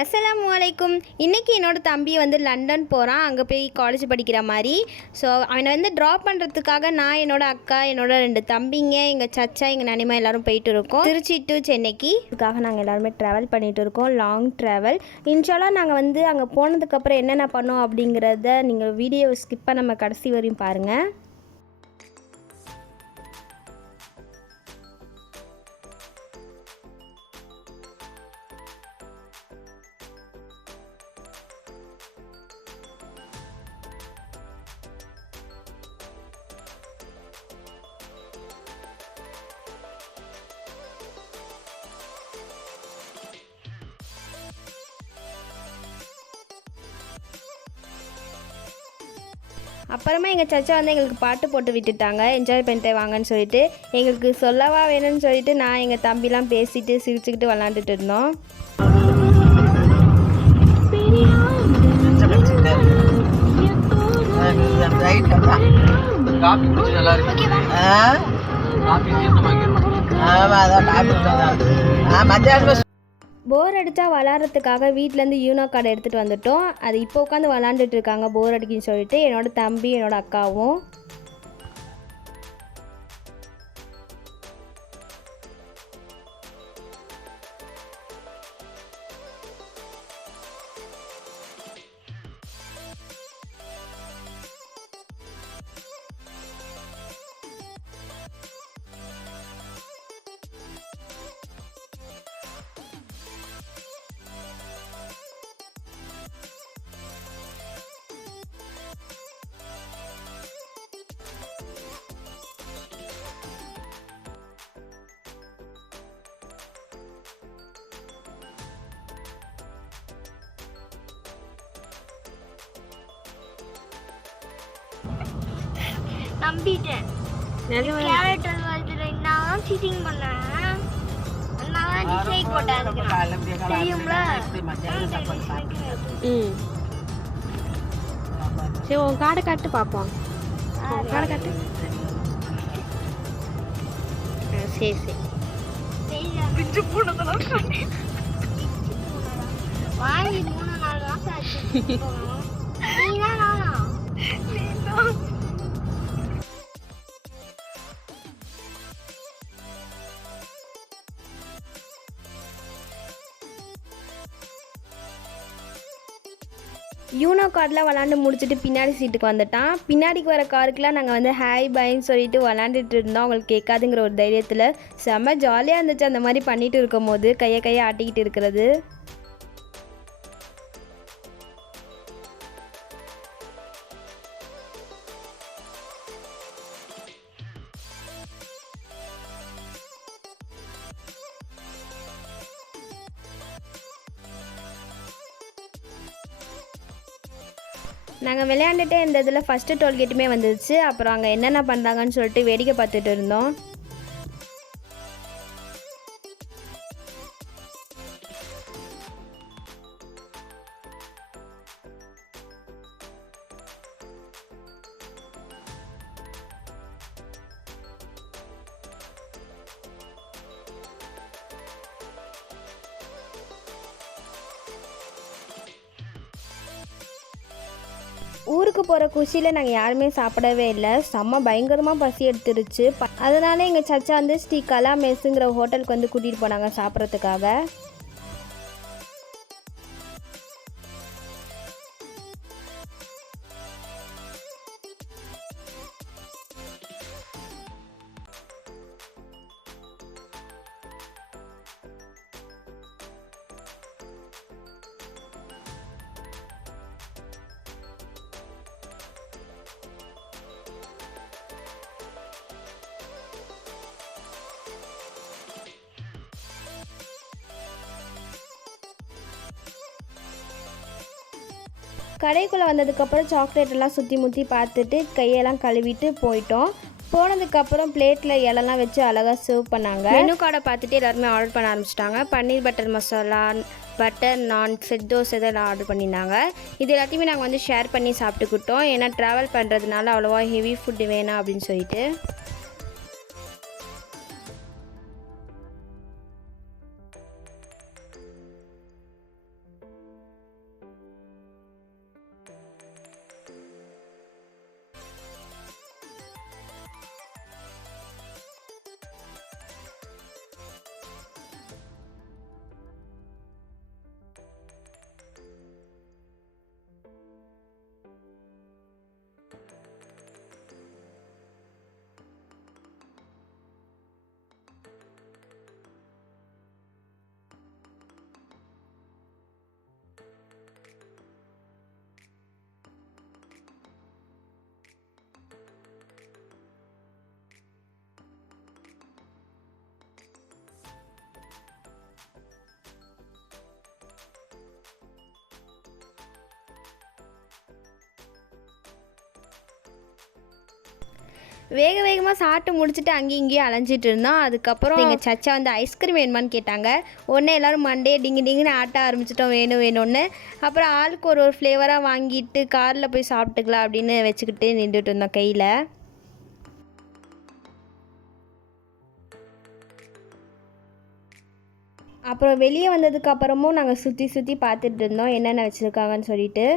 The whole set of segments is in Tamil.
அஸ்ஸலாமு இன்றைக்கி என்னோடய தம்பி வந்து லண்டன் போகிறான். அங்கே போய் காலேஜ் படிக்கிற மாதிரி. ஸோ அவனை வந்து ட்ராப் பண்ணுறதுக்காக நான், என்னோடய அக்கா, என்னோடய 2 தம்பிங்க, எங்கள் சச்சா, எங்கள் நனிமா எல்லோரும் போயிட்டு இருக்கோம். திருச்சி டு சென்னைக்கு. இதுக்காக நாங்கள் எல்லாருமே ட்ராவல் பண்ணிகிட்டு இருக்கோம். Long travel. இன்ஷால்லா நாங்கள் வந்து அங்கே போனதுக்கப்புறம் என்னென்ன பண்ணோம் அப்படிங்கிறத நீங்கள் வீடியோ ஸ்கிப் பண்ணாம கடைசி வரையும் பாருங்கள். அப்புறமா எங்கள் சச்சா வந்து எங்களுக்கு பாட்டு போட்டு விட்டுட்டாங்க, என்ஜாய் பண்ணிட்டு வாங்கன்னு சொல்லிட்டு. எங்களுக்கு சொல்லவா வேணும்னு சொல்லிட்டு நான் எங்கள் தம்பிலாம் பேசிட்டு சிரிச்சுக்கிட்டு விளாண்டுட்டு இருந்தோம். போர் அடித்தா விளாட்றதுக்காக வீட்டிலேருந்து யூனோ கார்டு எடுத்துகிட்டு வந்துட்டோம். அது இப்போ உட்காந்து விளாண்டுட்டு இருக்காங்க போர் அடிக்குன்னு சொல்லிட்டு என்னோடய தம்பி, என்னோடய அக்காவும். நம்பிட்டேன். கேரட் அல்வாத்துல நான் சீட்டிங் பண்ணேன். நான் டிசைட் போட்டேன். தெரியும்ல? சரி, உன் கார்டை காட்டு பார்ப்போம். கார்டை காட்டு. சரி சரி. பிஞ்சு போனதெல்லாம் வாங்கி 3-4 மாசம் ஆச்சு. நீதான் நானா? நீதான். யூனோ கார்டில் விளாண்டு முடிச்சுட்டு பின்னாடி சீட்டுக்கு வந்துட்டான். பின்னாடிக்கு வர காருக்கெலாம் நாங்கள் வந்து ஹாய் பாய்ன்னு சொல்லிட்டு விளாண்டுட்டு இருந்தோம். அவங்களுக்கு கேட்காதுங்கிற ஒரு தைரியத்தில். செம்ம ஜாலியாக இருந்துச்சு அந்த மாதிரி பண்ணிட்டு இருக்கும் போது கையை ஆட்டிக்கிட்டு இருக்கிறது. நாங்கள் விளையாண்டுட்டே இந்த இதில் ஃபஸ்ட்டு டோல்கேட்டுமே வந்துடுச்சு. அப்புறம் அங்கே என்னென்ன பண்ணுறாங்கன்னு சொல்லிட்டு வேடிக்கை பார்த்துட்டு இருந்தோம். ஊருக்கு போகிற குஷியில் நாங்கள் யாருமே சாப்பிடவே இல்லை. செம்ம பயங்கரமாக பசி எடுத்துருச்சு. அதனால எங்கள் சச்சா வந்து ஸ்ரீ கலா மெஸ்ஸுங்கிற ஹோட்டலுக்கு வந்து கூட்டிகிட்டு போனாங்க சாப்பிட்றதுக்காக. கடைக்குள்ளே வந்ததுக்கப்புறம் சாக்லேட் எல்லாம் சுற்றி முற்றி பார்த்துட்டு கையெல்லாம் கழுவிட்டு போயிட்டோம். போனதுக்கப்புறம் பிளேட்டில் இலெல்லாம் வச்சு அழகாக சர்வ் பண்ணாங்க. மெனு கார்டை பார்த்துட்டு எல்லாருமே ஆர்டர் பண்ண ஆரம்பிச்சிட்டாங்க. பன்னீர் பட்டர் மசாலா, பட்டர் நான், செட் தோசை இதெல்லாம் ஆர்டர் பண்ணியிருந்தாங்க. இது எல்லாத்தையுமே நாங்கள் வந்து ஷேர் பண்ணி சாப்பிட்டுக்கிட்டோம். ஏன்னா ட்ராவல் பண்ணுறதுனால அவ்வளோவா ஹெவி ஃபுட்டு வேணாம் அப்படின்னு சொல்லிட்டு. வேக வேகமாக சாப்பிட்டு முடிச்சுட்டு அங்கேயும் இங்கேயும் அலைஞ்சிட்டு இருந்தோம். அதுக்கப்புறம் எங்கள் சச்சா வந்து ஐஸ்கிரீம் வேணுமான்னு கேட்டாங்க. உடனே எல்லோரும் மண்டே டிங்கு டிங்குன்னு ஆட்ட ஆரம்பிச்சிட்டோம் வேணும் வேணும்னு. அப்புறம் ஆளுக்கு ஒரு ஃப்ளேவராக வாங்கிட்டு காரில் போய் சாப்பிட்டுக்கலாம் அப்படின்னு வச்சுக்கிட்டு நின்றுட்டு இருந்தோம் கையில். அப்புறம் வெளியே வந்ததுக்கப்புறமும் நாங்கள் சுற்றி சுற்றி பார்த்துட்டு இருந்தோம் என்னென்ன வச்சுருக்காங்கன்னு சொல்லிட்டு.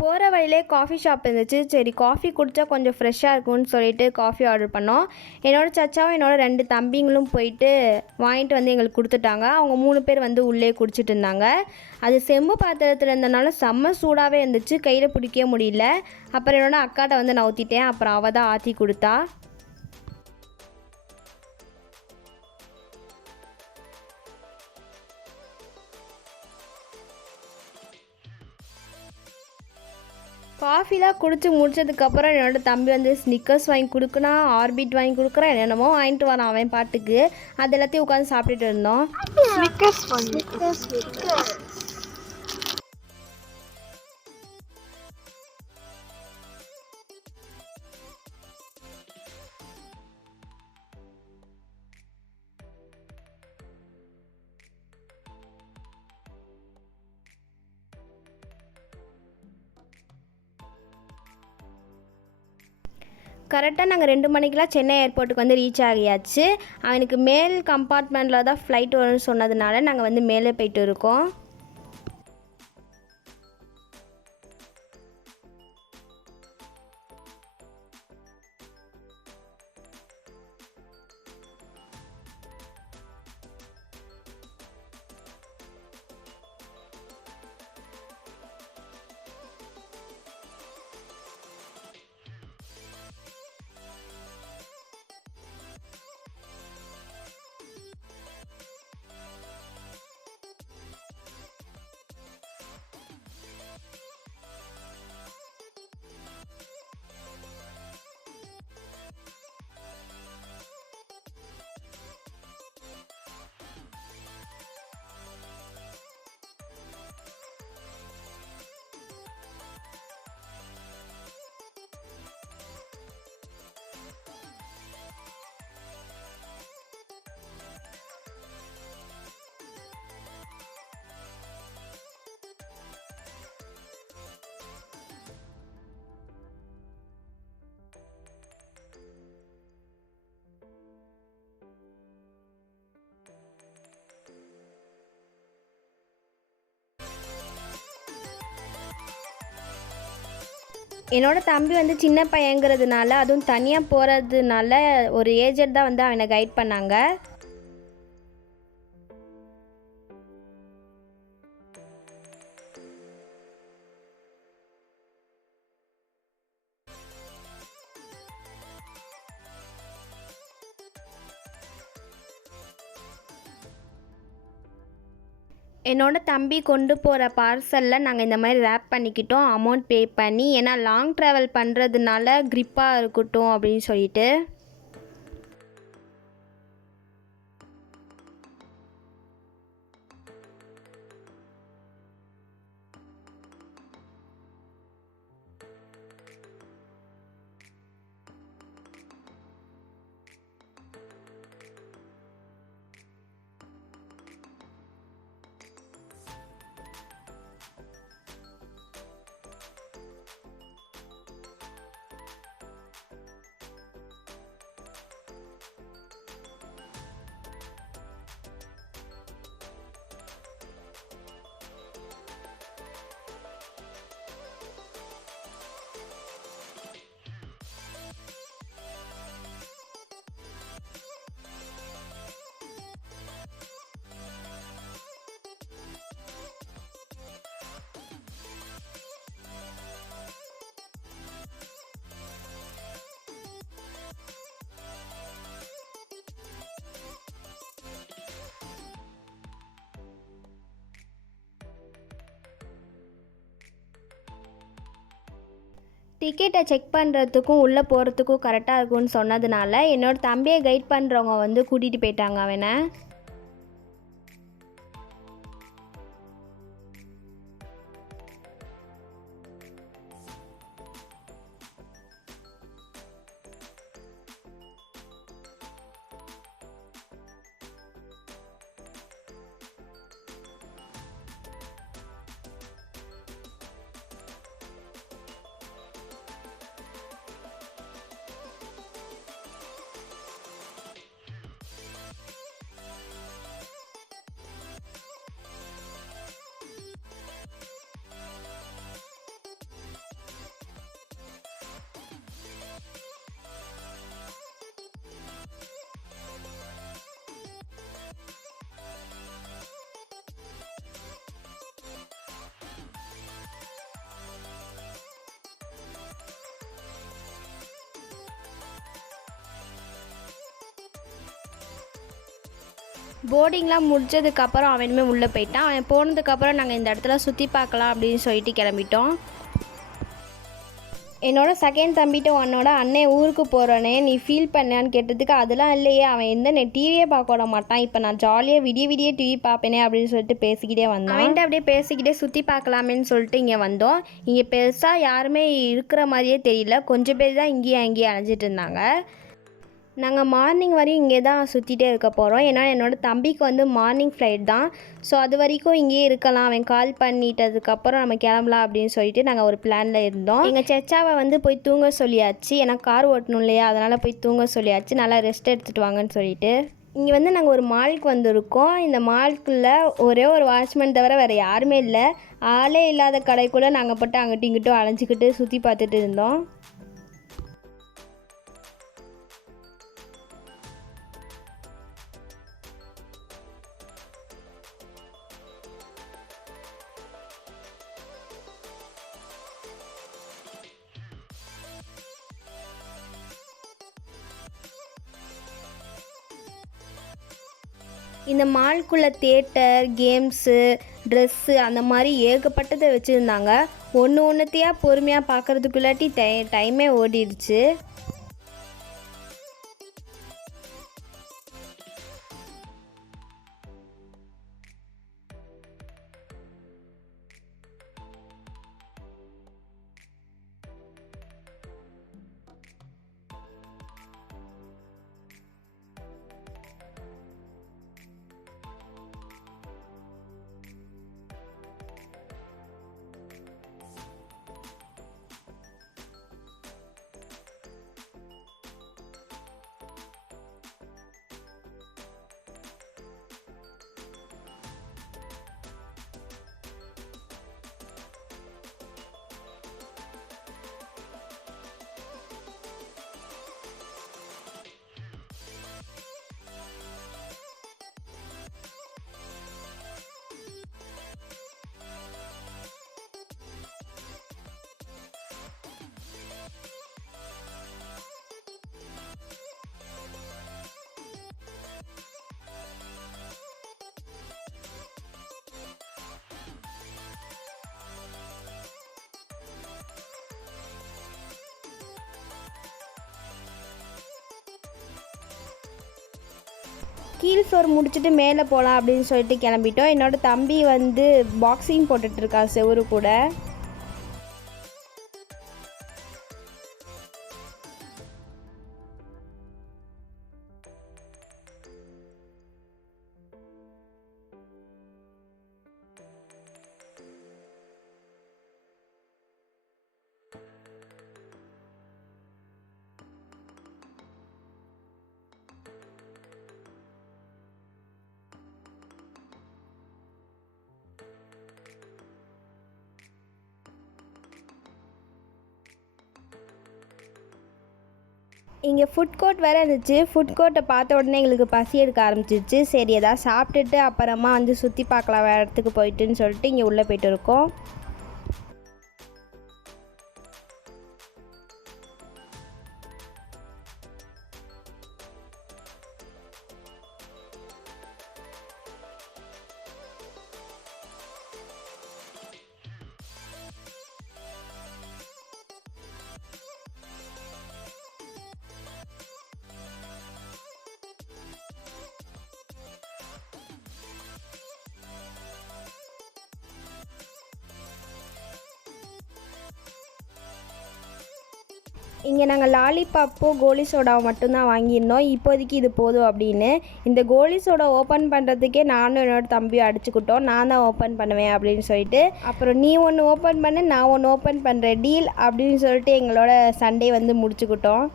போகிற வழியிலே காஃபி ஷாப் இருந்துச்சு. சரி காஃபி குடித்தா கொஞ்சம் ஃப்ரெஷ்ஷாக இருக்கும்னு சொல்லிட்டு காஃபி ஆர்டர் பண்ணோம். என்னோடய சச்சாவும் என்னோடய 2 தம்பிங்களும் போயிட்டு வாங்கிட்டு வந்து எங்களுக்கு கொடுத்துட்டாங்க. அவங்க 3 பேர் வந்து உள்ளே குடிச்சிட்டு இருந்தாங்க. அது செம்பு பாத்திரத்தில் இருந்தனால செம்ம சூடாகவே இருந்துச்சு, கையில் பிடிக்கவே முடியல. அப்புறம் என்னோட அக்காட்ட வந்து நவுத்திட்டேன். அப்புறம் அவள் தான் ஆற்றி கொடுத்தா. காஃபிலாம் குடிச்சு முடிச்சதுக்கப்புறம் என்னோட தம்பி வந்து ஸ்னிக்கர்ஸ் வாங்கி கொடுக்குறான், ஆர்பிட் வாங்கி கொடுக்குறான், என்னென்னமோ வாங்கிட்டு வரான் அவன் பாட்டுக்கு. அது எல்லாத்தையும் உட்காந்து சாப்பிட்டுட்டு இருந்தோம். கரெக்டாக நாங்கள் 2 மணிக்கெலாம் சென்னை ஏர்போர்ட்டுக்கு வந்து ரீச் ஆகியாச்சு. அவனுக்கு மேல் கம்பார்ட்மெண்ட்டில் தான் ஃப்ளைட் வரும்னு சொன்னதுனால நாங்கள் வந்து மேலே போயிட்டு இருக்கோம். என்னோட தம்பி வந்து சின்ன பையங்கிறதுனால, அதுவும் தனியாக போகிறதுனால ஒரு ஏஜென்ட் தான் வந்து அவனை கைட் பண்ணாங்க. என்னோட தம்பி கொண்டு போகிற பார்சலில் நாங்கள் இந்த மாதிரி ரேப் பண்ணிக்கிட்டோம் அமௌண்ட் பே பண்ணி. ஏன்னா லாங் ட்ராவல் பண்ணுறதுனால க்ரிப்பாக இருக்கட்டும் அப்படின்னு சொல்லிட்டு. டிக்கெட்டை செக் பண்ணுறதுக்கும் உள்ளே போகிறதுக்கும் கரெக்டாக இருக்கும்னு சொன்னதுனால என்னோட தம்பியை கைட் பண்ணுறவங்க வந்து கூட்டிகிட்டு போயிட்டாங்க அவனை. போர்டிங்லாம் முடிச்சதுக்கப்புறம் அவனுமே உள்ளே போயிட்டான். அவன் போனதுக்கப்புறம் நாங்கள் இந்த இடத்துல சுற்றி பார்க்கலாம் அப்படின்னு சொல்லிட்டு கிளம்பிட்டோம். என்னோட செகண்ட் தம்பிட்டு உன்னோட அண்ணன் ஊருக்கு போகிறோன்னே நீ ஃபீல் பண்ணான்னு கேட்டதுக்கு அதெல்லாம் இல்லையே, அவன் எந்த டிவியே பார்க்க விட மாட்டான், இப்போ நான் ஜாலியாக விடிய டிவி பார்ப்பேனே அப்படின்னு சொல்லிட்டு பேசிக்கிட்டே வந்தான். அவன்கிட்ட அப்படியே பேசிக்கிட்டே சுற்றி பார்க்கலாமேன்னு சொல்லிட்டு இங்கே வந்தோம். இங்கே பெருசாக யாருமே இருக்கிற மாதிரியே தெரியல, கொஞ்சம் பேர் தான் இங்கேயும் அங்கேயும் அலைஞ்சிட்டு இருந்தாங்க. நாங்கள் மார்னிங் வரையும் இங்கே தான் சுற்றிட்டே இருக்க போகிறோம். ஏன்னா என்னோடய தம்பிக்கு வந்து மார்னிங் ஃப்ளைட் தான். ஸோ அது வரைக்கும் இங்கேயே இருக்கலாம், அவன் கால் பண்ணிட்டதுக்கப்புறம் நம்ம கிளம்பலாம் அப்படின்னு சொல்லிட்டு நாங்கள் ஒரு பிளானில் இருந்தோம். எங்கள் சச்சாவை வந்து போய் தூங்க சொல்லியாச்சு, ஏன்னா கார் ஓட்டணும் இல்லையா, அதனால் போய் தூங்க சொல்லியாச்சு, நல்லா ரெஸ்ட் எடுத்துகிட்டு வாங்கன்னு சொல்லிட்டு. இங்கே வந்து நாங்கள் ஒரு மாலுக்கு வந்திருக்கோம். இந்த மாலுக்குள்ளே ஒரே ஒரு வாட்ச்மேன் தவிர வேறு யாருமே இல்லை. ஆளே இல்லாத கடைக்குள்ளே நாங்கள் போட்டு அங்கிட்டும் இங்கிட்டும் அலைஞ்சிக்கிட்டு சுற்றி பார்த்துட்டு இருந்தோம். இந்த மால்குள்ளே தியேட்டர், கேம்ஸு, ட்ரெஸ்ஸு அந்த மாதிரி ஏகப்பட்டதை வச்சுருந்தாங்க. ஒன்றுத்தையாக பொறுமையாக பார்க்குறதுக்குள்ளாட்டி டைமே ஓடிடுச்சு. கீழ் ஃப்ளோர் முடிச்சுட்டு மேலே போகலாம் அப்படின்னு சொல்லிட்டு கிளம்பிட்டோம். என்னோடய தம்பி வந்து பாக்ஸிங் போட்டுட்ருக்கா செவரு கூட. இங்கே ஃபுட் கோர்ட் வேறு இருந்துச்சு. ஃபுட் கோர்ட்டை பார்த்த உடனே எங்களுக்கு பசி எடுக்க ஆரம்பிச்சிச்சு. சரி எதாவது சாப்பிட்டுட்டு அப்புறமா வந்து சுற்றி பார்க்கலாம் வேறு இடத்துக்கு போயிட்டுன்னு சொல்லிட்டு இங்கே உள்ளே போய்ட்டு இருக்கோம். இங்கே நாங்கள் லாலிபாப்போ கோலி சோடாவை மட்டும்தான் வாங்கியிருந்தோம். இப்போதைக்கு இது போதும் அப்படின்னு. இந்த கோலி சோடா ஓப்பன் பண்ணுறதுக்கே நானும் என்னோடய தம்பியும் அடிச்சுக்கிட்டோம். நான் தான் ஓப்பன் பண்ணுவேன் அப்படின்னு சொல்லிட்டு. அப்புறம் நீ ஒன்று ஓப்பன் பண்ணு, நான் ஒன்று ஓப்பன் பண்ணுறேன், டீல் அப்படின்னு சொல்லிட்டு எங்களோட சண்டே வந்து முடிச்சுக்கிட்டோம்.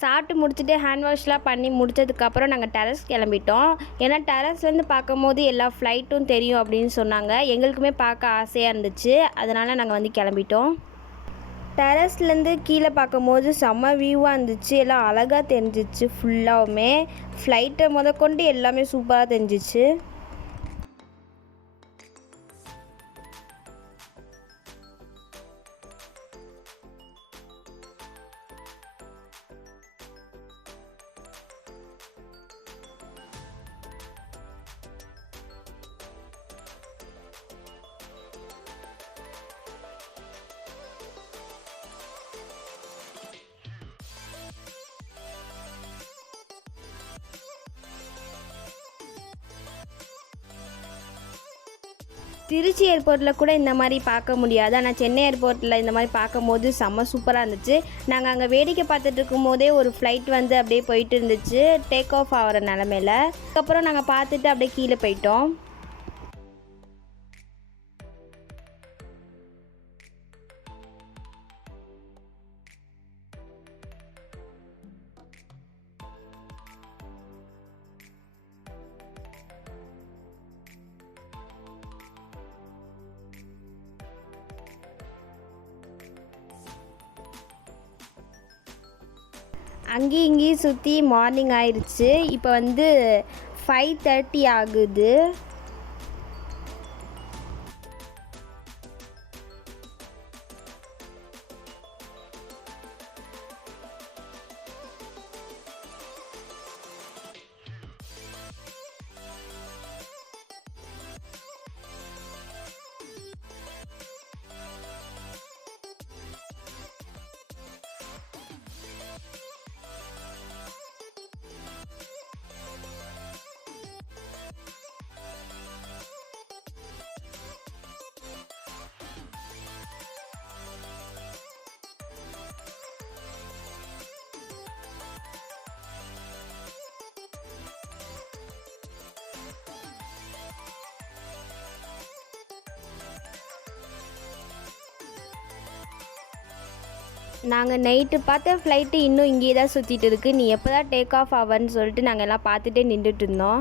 சாப்பிட்டு முடிச்சுட்டு ஹேண்ட் வாஷ்லாம் பண்ணி முடித்ததுக்கப்புறம் நாங்கள் டெரஸ் கிளம்பிட்டோம். ஏன்னா டெரஸ்லேருந்து பார்க்கும்போது எல்லா ஃப்ளைட்டும் தெரியும் அப்படின்னு சொன்னாங்க. எங்களுக்குமே பார்க்க ஆசையாக இருந்துச்சு. அதனால் நாங்கள் வந்து கிளம்பிட்டோம். டெரஸ்லேருந்து கீழே பார்க்கும்போது செம்ம வியூவாக இருந்துச்சு. எல்லாம் அழகாக தெரிஞ்சிச்சு. ஃபுல்லாகவுமே ஃப்ளைட்டை முதற்கொண்டு எல்லாமே சூப்பராக தெரிஞ்சிச்சு. திருச்சி ஏர்போர்ட்டில் கூட இந்த மாதிரி பார்க்க முடியாது. ஆனால் சென்னை ஏர்போர்ட்டில் இந்த மாதிரி பார்க்கும்போது செம்ம சூப்பராக இருந்துச்சு. நாங்கள் அங்கே வேடிக்கை பார்த்துட்டு இருக்கும் போதே ஒரு ஃப்ளைட் வந்து அப்படியே போயிட்டு இருந்துச்சு, டேக் ஆஃப் ஆகிற நிலமையில. அதுக்கப்புறம் நாங்கள் பார்த்துட்டு அப்படியே கீழே போயிட்டோம். அங்கேயும் இங்கேயும் சுற்றி மார்னிங் ஆயிடுச்சு. இப்போ வந்து 5:30 ஆகுது. நாங்கள் நைட்டு பார்த்த ஃப்ளைட்டு இன்னும் இங்கேயே தான் சுற்றிட்டு இருக்கு. நீ எப்போ தான் டேக் ஆஃப் ஆவன்னு சொல்லிட்டு நாங்கள் எல்லாம் பார்த்துட்டே நின்றுட்டு இருந்தோம்.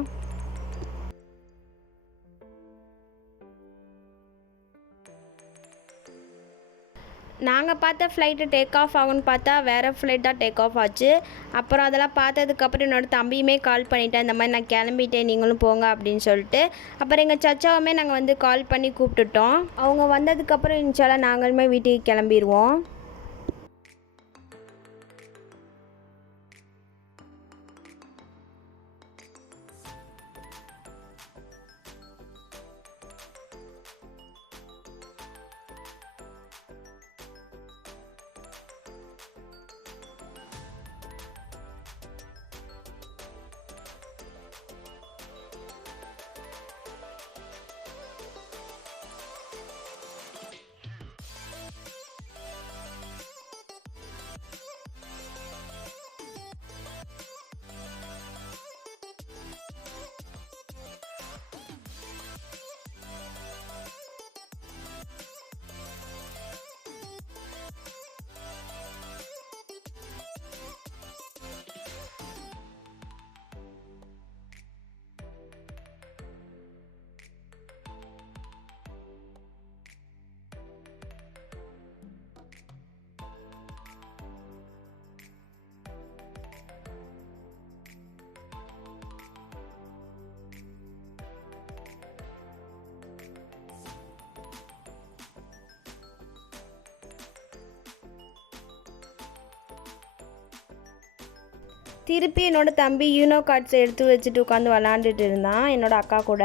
நாங்கள் பார்த்த ஃப்ளைட்டு டேக் ஆஃப் ஆகும்னு பார்த்தா வேறு ஃப்ளைட் தான் டேக் ஆஃப் ஆச்சு. அப்புறம் அதெல்லாம் பார்த்ததுக்கப்புறம் என்னோடய தம்பியுமே கால் பண்ணிட்டேன், இந்த மாதிரி நான் கிளம்பிட்டேன், நீங்களும் போங்க அப்படின்னு சொல்லிட்டு. அப்புறம் எங்கள் சச்சாவுமே நாங்கள் வந்து கால் பண்ணி கூப்பிட்டுட்டோம். அவங்க வந்ததுக்கப்புறம் இன்ஷால்லா நாங்களுமே வீட்டுக்கு கிளம்பிடுவோம். திருப்பி என்னோட தம்பி யூனோ கார்ட்ஸை எடுத்து வச்சுட்டு உட்காந்து விளாண்டுட்டு இருந்தான் என்னோட அக்கா கூட.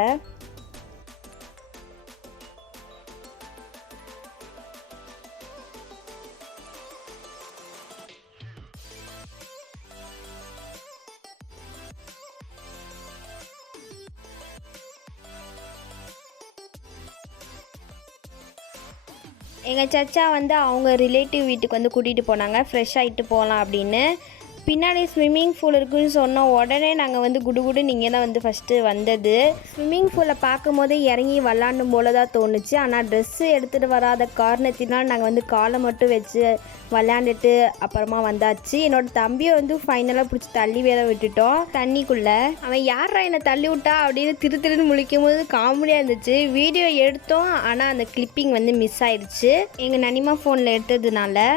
எங்கள் சச்சா வந்து அவங்க ரிலேட்டிவ் வீட்டுக்கு வந்து கூட்டிகிட்டு போனாங்க ஃப்ரெஷ் ஆகிட்டு போகலாம் அப்படின்னு. பின்னாடி ஸ்விம்மிங் பூல் இருக்குன்னு சொன்னோம் உடனே நாங்கள் வந்து குடுகுடு நீங்கள் தான் வந்து ஃபஸ்ட்டு வந்தது. ஸ்விம்மிங் பூலை பார்க்கும் போதே இறங்கி விளாண்டும் போல தான் தோணுச்சு. ஆனால் ட்ரெஸ்ஸு எடுத்துகிட்டு வராத காரணத்தினால் நாங்கள் வந்து காலை மட்டும் வச்சு விளையாண்டுட்டு அப்புறமா வந்தாச்சு. என்னோடய தம்பியை வந்து ஃபைனலாக பிடிச்சி தள்ளி வேற விட்டுட்டோம் தண்ணிக்குள்ளே. அவன் யாரா என்னை தள்ளி விட்டா அப்படின்னு திருன்னு முழிக்கும் போது காமெடியாக இருந்துச்சு. வீடியோ எடுத்தோம் ஆனால் அந்த கிளிப்பிங் வந்து மிஸ் ஆயிடுச்சு எங்கள் நனிமா ஃபோனில் எடுத்ததுனால.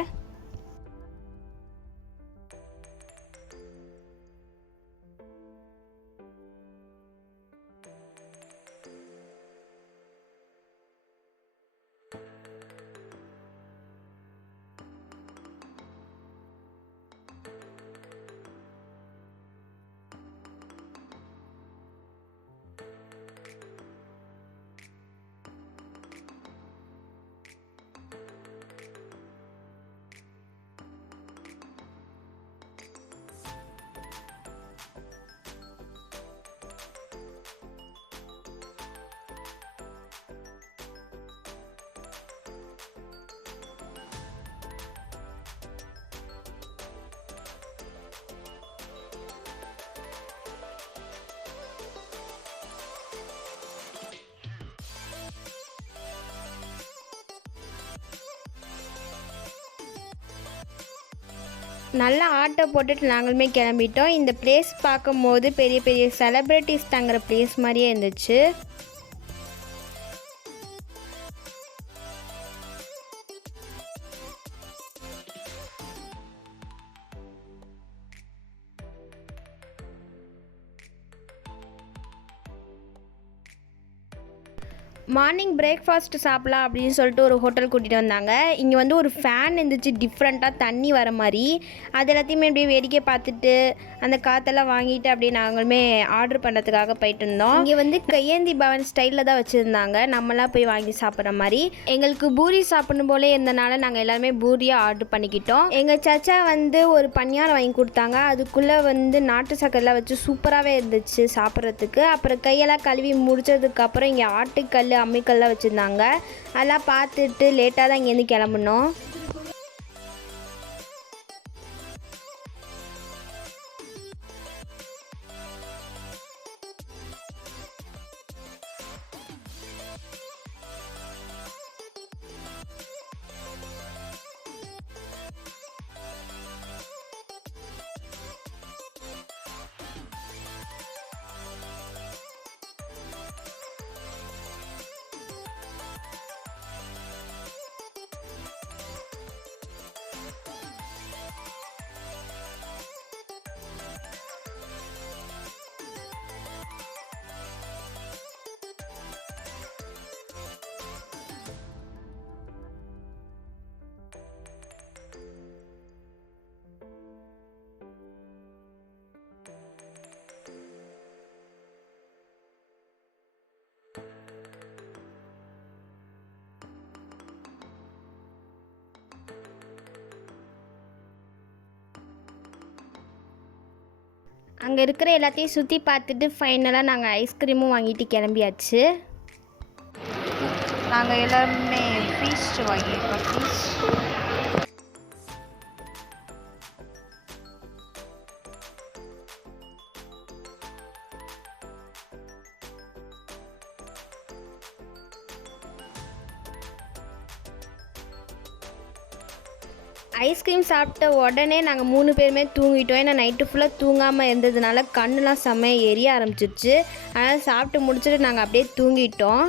நல்லா ஆட்டோ போட்டுட்டு நாங்களுமே கிளம்பிட்டோம். இந்த பிளேஸ் பார்க்கும்போது பெரிய பெரிய செலிப்ரிட்டிஸ் தங்குற பிளேஸ் மாதிரியே இருந்துச்சு. மார்னிங் பிரேக்ஃபாஸ்ட் சாப்பிட்லாம் அப்படின்னு சொல்லிட்டு ஒரு ஹோட்டல் கூட்டிகிட்டு வந்தாங்க. இங்கே வந்து ஒரு ஃபேன் இருந்துச்சு டிஃப்ரெண்ட்டாக தண்ணி வர மாதிரி. அது எல்லாத்தையுமே அப்படியே வேடிக்கை பார்த்துட்டு அந்த காற்றெல்லாம் வாங்கிட்டு அப்படியே நாங்களுமே ஆர்டர் பண்ணுறதுக்காக போயிட்டு இருந்தோம். இங்கே வந்து கையேந்தி பவன் ஸ்டைலில் தான் வச்சுருந்தாங்க, நம்மளாம் போய் வாங்கி சாப்பிட்ற மாதிரி. எங்களுக்கு பூரி சாப்பிடணும் போலே இருந்தனால நாங்கள் எல்லாருமே பூரியாக ஆர்டர் பண்ணிக்கிட்டோம். எங்கள் சச்சா வந்து ஒரு பணியாரம் வாங்கி கொடுத்தாங்க. அதுக்குள்ளே வந்து நாட்டு சக்கரெல்லாம் வச்சு சூப்பராகவே இருந்துச்சு சாப்பிட்றதுக்கு. அப்புறம் கையெல்லாம் கழுவி முடிச்சதுக்கப்புறம் இங்கே ஆட்டுக்கல் அம்மிக்கல்லாம் வச்சுருந்தாங்க. அதெல்லாம் பார்த்துட்டு லேட்டாக தான் இங்கேருந்து கிளம்புனோம். அங்கே இருக்கிற எல்லாத்தையும் சுற்றி பார்த்துட்டு ஃபைனலாக நாங்கள் ஐஸ்கிரீமும் வாங்கிட்டு கிளம்பியாச்சு. நாங்கள் எல்லாருமே ஃபீஸ்ட் வாங்கியிருக்கோம். ஃபீஸ்ட் ஐஸ்கிரீம் சாப்பிட்ட உடனே நாங்கள் 3 பேருமே தூங்கிட்டோம். ஏன்னா நைட்டு ஃபுல்லாக தூங்காமல் இருந்ததுனால கண்ணுலாம் செம்மையாக எரிய ஆரம்பிச்சிருச்சு. அதனால் சாப்பிட்டு முடிச்சுட்டு நாங்கள் அப்படியே தூங்கிட்டோம்.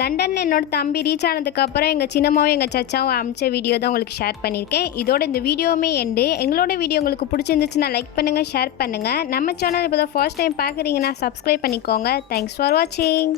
லண்டனில் என்னோட தம்பி ரீச் ஆனதுக்கப்புறம் எங்கள் சின்னம்மாவும் எங்கள் சச்சாவும் அமிச்ச வீடியோ தான் உங்களுக்கு ஷேர் பண்ணியிருக்கேன். இதோட இந்த வீடியோவுமே எண்டு. எங்களோட வீடியோ உங்களுக்கு பிடிச்சிருந்துச்சுன்னா லைக் பண்ணுங்கள், ஷேர் பண்ணுங்கள். நம்ம சேனல் இப்போ தான் ஃபர்ஸ்ட் டைம் பார்க்குறீங்கன்னா சப்ஸ்கிரைப் பண்ணிக்கோங்க. தேங்க்ஸ் ஃபார் வாட்சிங்.